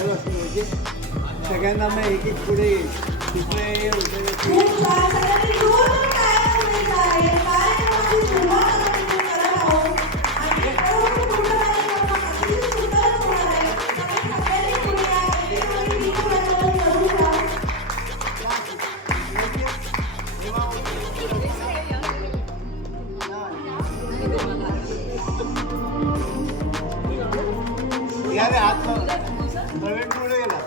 चलो म्हणजे सगळ्यांना मग एक एक पुढे येईल तिकडे यारे हात प्रवीण पुढे गेला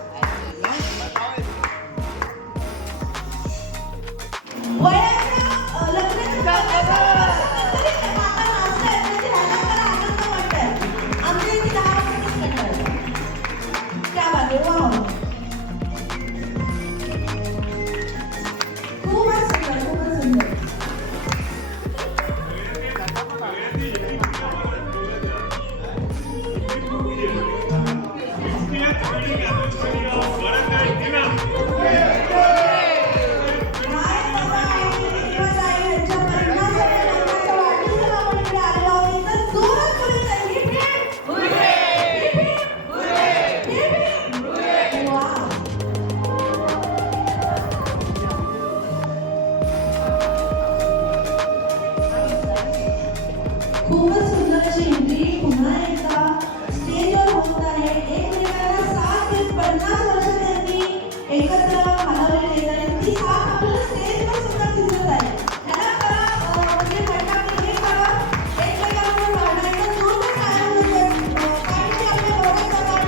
खूपच सुंदर अशी एंट्री पुन्हा एकदा स्टेजवर होत आहे. एकमेकांना 60 ते 50 वर्ष त्यांनी एकत्र घालवलेली आहेत आणि ती साथ आपल्याला स्टेजवर सुद्धा दिसत आहे. ह्याला खरा म्हणजे म्हणतात की खरा एकमेकांवर वाढायचं जोर काय होतं काही आपल्या बोलायचं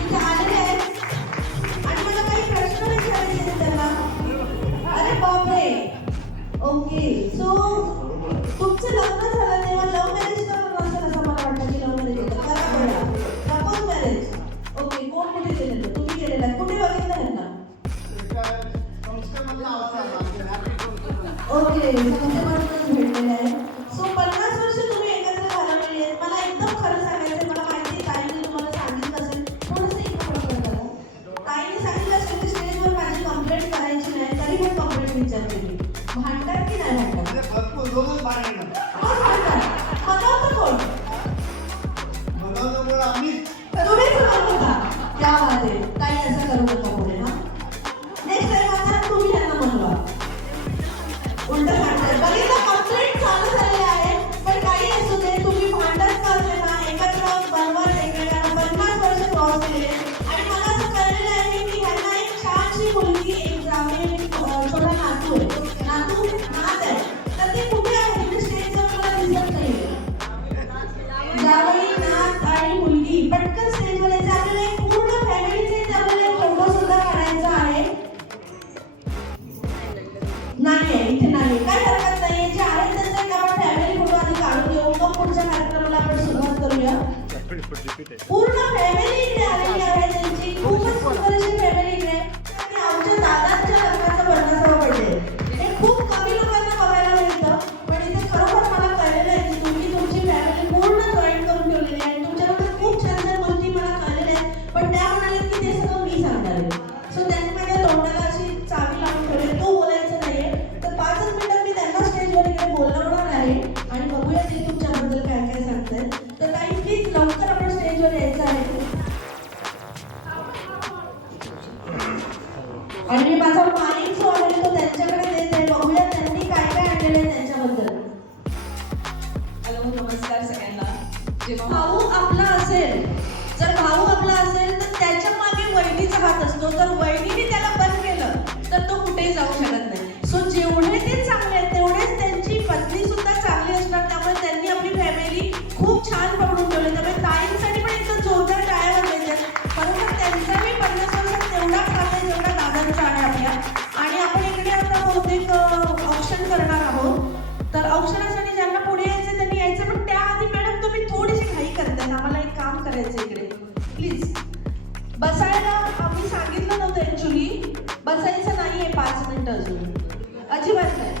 इथे आलेले आहेत आणि मला काही प्रश्न विचारायचे आहेत त्यांना. अरे बापरे. ओके सो तुमचं लग्न झालं तेव्हा लव्ह मॅरेज करणं नसेल असं मला वाटतं की लव्ह मॅरेज होतं करा पडला प्रपोज मॅरेज. ओके कोण कुठे केलेलं तुम्ही केलेलं आहे कुठे बघितलं ह्यांना. ओके संस्थेमधूनच भेटलेलं आहे. सो 50 वर्ष तुम्ही एकत्र घालवलेली आहेत. मला एकदम खरं सांगायचं मला माहिती ताईंनी तुम्हाला सांगितलं असेल थोडंसं इकडं करा. ताईंनी सांगितलं असेल की स्टेजवर माझी कंप्लेंट करायची नाही तरी पण कंप्लेंट विचारते मी भांडतात की नाही भांडतात. भरपूर दोनच भांडणं मनवतं कोण मनवलं पण आम्ही तुम्हीच मनवता. क्या बात आहे काही असं करू नका पुढे. हा नेक्स्ट टाइम आता तुम्ही त्यांना मनवा उलट भांडतात. बघितलं कंप्लेंट चालू झाली आहे पण काही असू दे तुम्ही भांडत करते ना एकत्र बनवत एकमेकांना 50 वर्ष क्रॉस केले आणि मला असं कळलेलं आहे की ह्यांना एक छानशी मुलगी एक जामीन छोटा नातू आहे नातू नात आहे तर ती कुठे आहे म्हणजे स्टेजवर मला दिसत नाही. जावई नात आणि मुलगी पटकन स्टेजवर यायचं आपल्याला एक पूर्ण फॅमिलीचे आपल्याला एक फोटो सुद्धा काढायचा आहे. नाही आहे इथे नाही काय हरकत नाही जे आहे त्यांचा एक आपण फॅमिली फोटो आधी काढून घेऊ मग पुढच्या कार्यक्रमाला आपण सुरुवात करूया. पूर्ण फॅमिली इकडे आलेली आहे त्यांची खूपच सुंदर अशी फॅमिली इकडे आणि आमच्या दादांच्या लग्नाचा 50वा बर्थडे हे खूप कमी लोकांना बघायला मिळतं पण इथे खरोखर मला कळलेलं आहे की तुम्ही तुमची फॅमिली पूर्ण जॉईन करून ठेवलेली आहे. तुमच्याबद्दल खूप छान छान गोष्टी मला कळलेल्या आहेत पण त्या म्हणाले की ते सगळं मी सांगणार आहे. सो त्यांनी माझ्या तोंडाला अशी चावी लावून ठेवली तो बोलायचं नाहीये तर 5 मिनिटात मी त्यांना स्टेजवर इकडे बोलवणार आहे आणि बघूया ते तुमच्याबद्दल काय काय सांगतायत. तर ताई प्लीज लवकर आपण स्टेजवर यायचं आहे आणि मी माझा माईक जो आहे तो त्यांच्याकडे देत आहे. बघूया त्यांनी काय काय आणलेलं आहे त्यांच्याबद्दल. हॅलो नमस्कार सगळ्यांना. जेव्हा भाऊ आपला असेल जर भाऊ आपला असेल तर त्याच्या मागे वहिनीचा हात असतो. जर वहिनीने त्याला बंद केलं तर तो कुठेही जाऊ शकत नाही. सो जेवढे ते चांगले आहेत तेवढेच त्यांची पत्नी सुद्धा चांगली असणार. त्यामुळे त्यांनी आपली फॅमिली खूप छान पकडून ठेवली. त्यामुळे ताईंसाठी पण एकदम जोरदार टाळ्या वाजवायच्या. बरोबर त्यांचाही 50 वर्षात तेवढा खात आहे जेवढा दादांचा आहे आपल्या. आणि आपण इकडे आता बहुतेक ऑप्शन करणार आहोत तर औक्षणासाठी ज्यांना पुढे यायचं त्यांनी यायचं पण त्याआधी मॅडम तुम्ही थोडीशी घाई करताय आम्हाला एक काम करायचं इकडे प्लीज. बसायला आम्ही सांगितलं नव्हतं ॲक्च्युली बसायचं नाही आहे 5 मिनिटं अजून अजिबात नाही.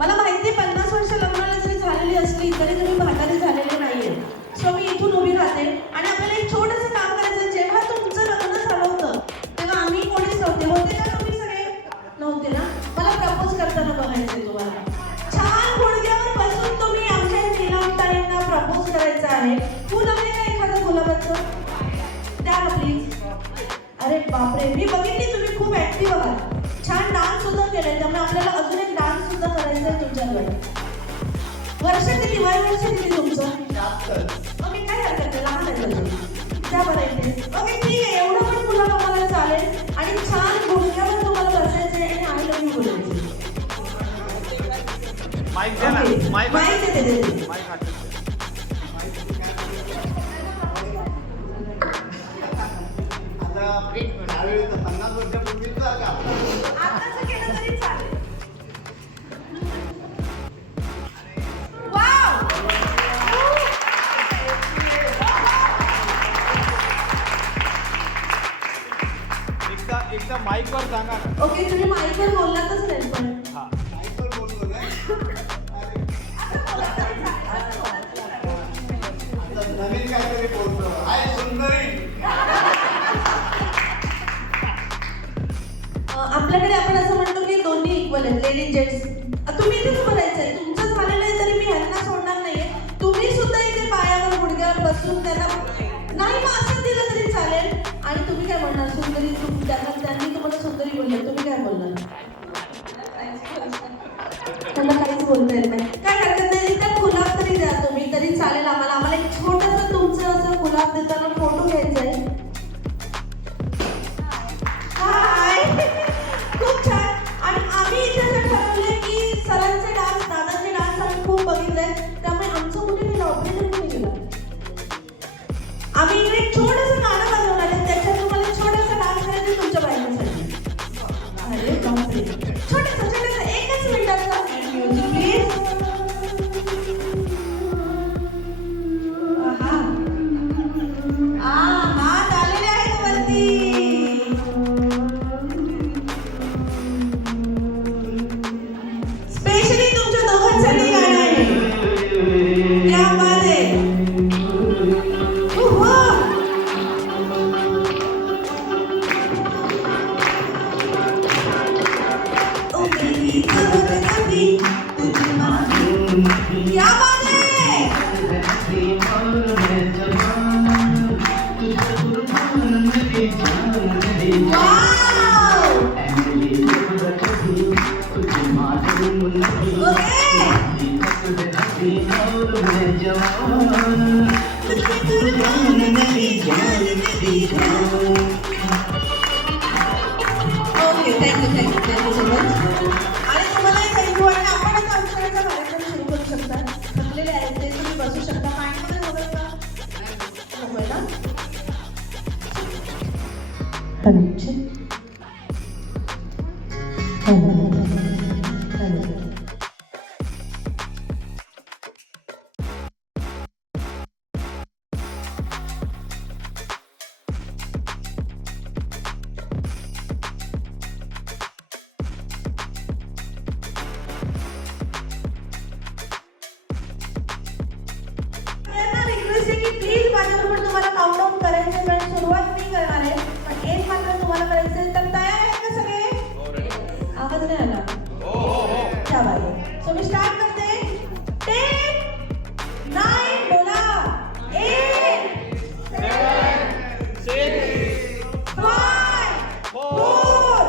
मला माहिती 50 वर्ष लग्नाला जरी झालेली असली तरी तुम्ही म्हातारी झालेले नाहीये. सो मी इथून उभी राहते आणि आपल्याला एक छोटंसं काम करायचं. जेव्हा तुमचं लग्न झालं होतं तेव्हा आम्ही कोणीच नव्हते होते का तुम्ही सगळे नव्हते ना. मला प्रपोज करताना बघायचंय तुम्हाला छान गुडघ्यावर बसून तुम्ही आमच्या नीलम ताईंना प्रपोज करायचं आहे. फुल आहे का एखादं गुलाबाचं द्या बापरे, मी बघितली तुम्ही खूप ऍक्टिव्ह आहात. छान डान्स सुद्धा केलाय, त्यामुळे आपल्याला अजून एक डान्स सुद्धा करायचा आहे तुमच्याकडे. वर्ष किती, वय वर्ष किती तुमचं? ओके, काय हरकत नाही, लहान आहे अजून. त्या बरं इथे. ओके, ठीक आहे, एवढं पण तुला तुम्हाला चालेल. आणि छान गुडघ्यावर तुम्हाला बसायचे आणि आय लव्ह यू बोलायचे. माईक दे ना, माईक देते. माईक हातात दे. आता त्यावेळी 50 वर्षापूर्वीचा का आताचं केलं तरी चालेल. वाव! एकदा माईकवर सांगा ना. ओके, तुम्ही माईकवर बोललातच नाही पण. हा. माईकवर बोलतो ना. आता नवीन काहीतरी बोलतो. हाय सुंदरी. आपल्याकडे आपण असं म्हणतो की दोन्ही इक्वल आहेत, लेडीज जेंट्स. तुम्ही इथेच बोलायचंय, तुमचं झालेलं आहे तरी मी ह्यांना सोडणार नाहीये. तुम्ही सुद्धा इथे पायावर गुडघ्यावर बसून त्यांना नाही, मग असं दिलं तरी चालेल. आणि तुम्ही काय म्हणणार? सुंदरी, त्यांनी तुम्हाला सुंदरी बोलले, तुम्ही काय बोलणार? त्यांना काहीच बोलता येत नाही. काय हरकत नाही, त्यात गुलाब तरी द्या तुम्ही, तरी चालेल आम्हाला. आम्हाला एक छोटंसं तुमचं असं गुलाब देताना फोटो घ्यायचा आहे. हाय, खूप छान. आणि आम्ही इथे असं ठरवलंय की सरांचे डान्स, दादाचे डान्स आम्ही खूप बघितले, त्यामुळे आमचं कुठे गेलं, ऑपरेटर कुठे गेलं. आम्ही इकडे एक छोटंसं गाणं वाजवणार आहे, त्याच्यात तुम्हाला छोटासा डान्स करायचा तुमच्या बायकांसाठी. अरे बापरे, छोटंसं एकच मिनिटाचं म्युझिक प्लीज. हा झालेले आहेत वरती. स्पेशली तुमच्या दोघांसाठी गाणं आहे. क्या बात आहे. क्या बात है. Okay, thank you so much. आणि तुम्हाला थँक्यू. आणि आपण आता अक्षराचा कार्यक्रम सुरू करू शकता. थकलेले आहेत ते तुम्ही बसू शकता. माइंडमध्ये हवंय का? हवंय ना? रिक्वेस्ट आहे की प्लीज माझ्याबरोबर तुम्हाला काउंटडाऊन करायचं, कारण सुरुवात मी करणार आहे. पण एक मात्र तुम्हाला करायचं आहे, तर तयार आहेत का सगळे? आवाज नाही आला. क्या बात आहे. सो मी स्टार्ट करते. 10, 9, बोला. 8, 7, 6, 5, 4,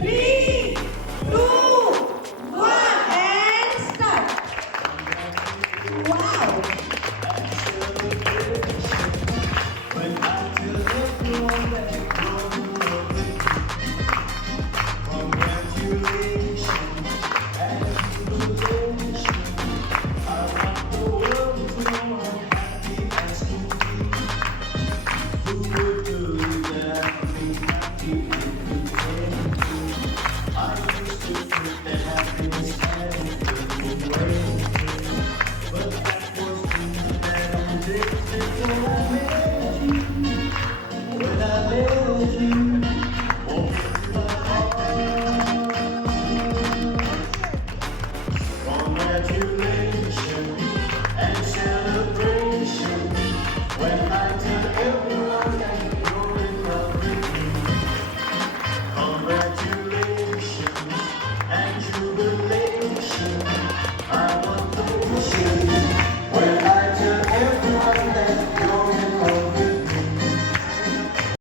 3, 2, 1 and start. Wow. When I feel the